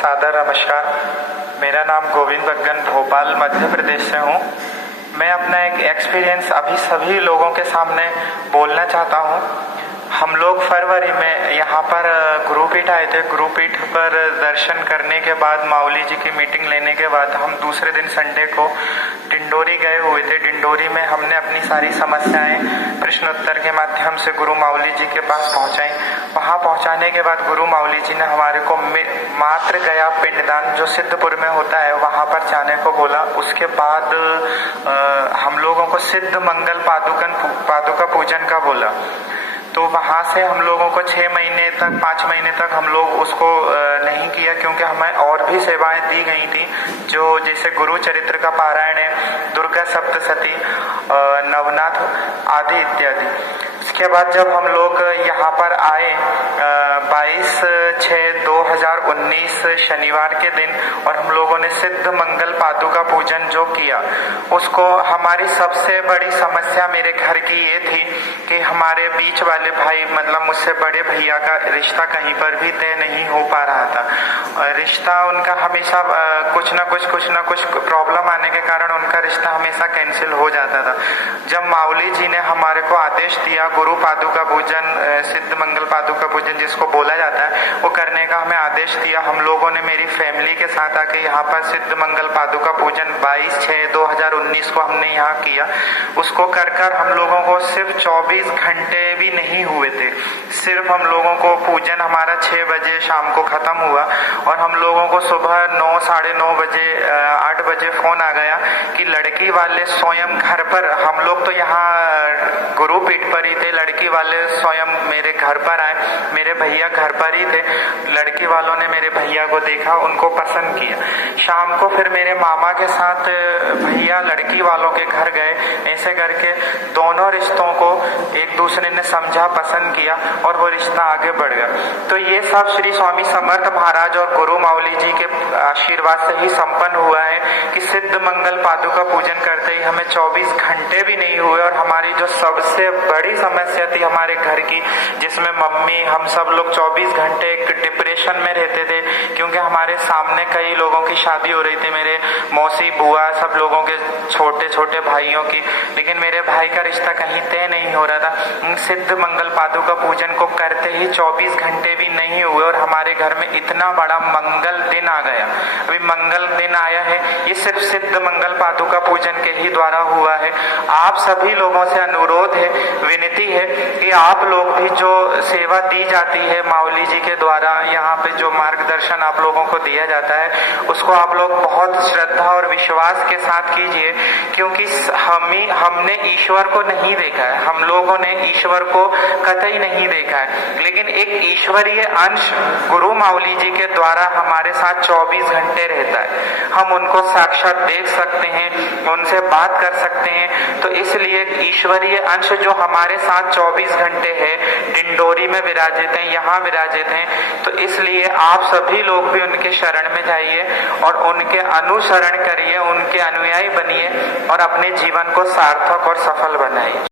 सादर नमस्कार। मेरा नाम गोविंद बग्गन भोपाल मध्य प्रदेश से हूँ। मैं अपना एक एक्सपीरियंस अभी सभी लोगों के सामने बोलना चाहता हूँ। हम लोग फरवरी में यहाँ पर गुरुपीठ आए थे। गुरुपीठ पर दर्शन करने के बाद, माऊली जी की मीटिंग लेने के बाद, हम दूसरे दिन संडे को डिंडोरी गए हुए थे। डिंडोरी में हमने अपनी सारी समस्याएं प्रश्नोत्तर के माध्यम से गुरु माऊली जी के पास पहुंचाई। वहां पहुंचाने के बाद गुरु माऊली जी ने हमारे को मात्र गया पिंडदान जो सिद्धपुर में होता है वहां पर जाने को बोला। उसके बाद हम लोगों को सिद्ध मंगल पादुका पूजन का बोला। तो वहाँ से हम लोगों को 6 महीने तक 5 महीने तक हम लोग उसको नहीं किया, क्योंकि हमें और भी सेवाएं दी गई थी, जो जैसे गुरु चरित्र का पारायण है, दुर्गा सप्तशती, नवनाथ आदि इत्यादि। इसके बाद जब हम लोग यहाँ पर आए 22/6/2019 शनिवार के दिन, और हम लोगों ने सिद्ध मंगल पादुका पूजन जो किया, उसको हमारी सबसे बड़ी समस्या मेरे घर की ये थी कि हमारे बीच वाले भाई, मतलब मुझसे बड़े भैया का रिश्ता कहीं पर भी तय नहीं हो पा रहा था। रिश्ता उनका हमेशा कुछ ना कुछ प्रॉब्लम आने के कारण उनका रिश्ता हमेशा कैंसिल हो जाता था। जब माऊली जी ने हमारे को आदेश दिया गुरु पादुका पूजन, सिद्ध मंगल पादुका पूजन जिसको बोला जाता है, वो करने का हमें आदेश दिया, हम लोगों ने मेरी फैमिली के साथ आके यहाँ पर सिद्ध मंगल पादुका पूजन 22/6/2019 को हमने यहाँ किया। उसको कर हम लोगों को सिर्फ 24 घंटे भी नहीं हुए थे। सिर्फ हम लोगों को पूजन हमारा 6 बजे शाम को खत्म हुआ, और हम लोगों को सुबह 9 साढ़े 9 बजे 8 बजे फोन आ गया कि लड़की वाले स्वयं घर पर, हम लोग तो यहाँ गुरुपीठ पर ही थे, लड़की वाले स्वयं मेरे घर पर आए। मेरे भैया घर पर ही थे। लड़की वालों ने मेरे भैया को देखा, उनको पसंद किया। शाम को फिर मेरे मामा के साथ भैया लड़की वालों के घर गए। ऐसे करके दोनों रिश्तों को एक दूसरे ने समझा, पसंद किया, और वो रिश्ता आगे बढ़ गया। तो ये सब श्री स्वामी समर्थ महाराज और गुरु माऊली जी के आशीर्वाद से ही संपन्न हुआ है कि सिद्ध मंगल पादुका पूजन करते ही हमें 24 घंटे भी नहीं हुए, और हमारी जो सबसे बड़ी समस्या थी हमारे घर की, जिसमें मम्मी हम सब लोग 24 घंटे एक डिप्रेशन में रहते थे, क्योंकि हमारे सामने कई लोगों की शादी हो रही थी, मेरे मौसी बुआ सब लोगों के छोटे छोटे भाइयों की, लेकिन मेरे भाई का रिश्ता कहीं तय नहीं हो रहा था। सिद्ध मंगल पादुका पूजन को करते ही 24 घंटे भी नहीं हुए, और हमारे घर में इतना बड़ा मंगल दिन आ गया। अभी मंगल दिन आया है, ये सिर्फ सिद्ध मंगल पादुका पूजन के ही द्वारा हुआ है। आप सभी लोगों से अनुरोध है, विनती है कि आप लोग भी जो सेवा दी जाती है माऊली जी के द्वारा, यहाँ पे जो मार्गदर्शन आप लोगों को दिया जाता है, उसको आप लोग बहुत श्रद्धा और विश्वास के साथ कीजिए, क्योंकि हमने ईश्वर को नहीं देखा है, हम लोगों ने ईश्वर को कतई नहीं देखा है, लेकिन एक ईश्वरीय अंश गुरु माऊली जी के द्वारा हमारे साथ 24 घंटे रहता है। हम उनको साक्षात देख सकते हैं, उनसे बात कर सकते हैं। तो इसलिए ईश्वरीय अंश जो हमारे साथ 24 घंटे है, डिंडोरी में विराजित हैं, यहाँ विराजित हैं। तो इसलिए आप सभी लोग भी उनके शरण में जाइए और उनके अनुसरण करिए, उनके अनुयायी बनिए, और अपने जीवन को सार्थक और सफल बनाइए।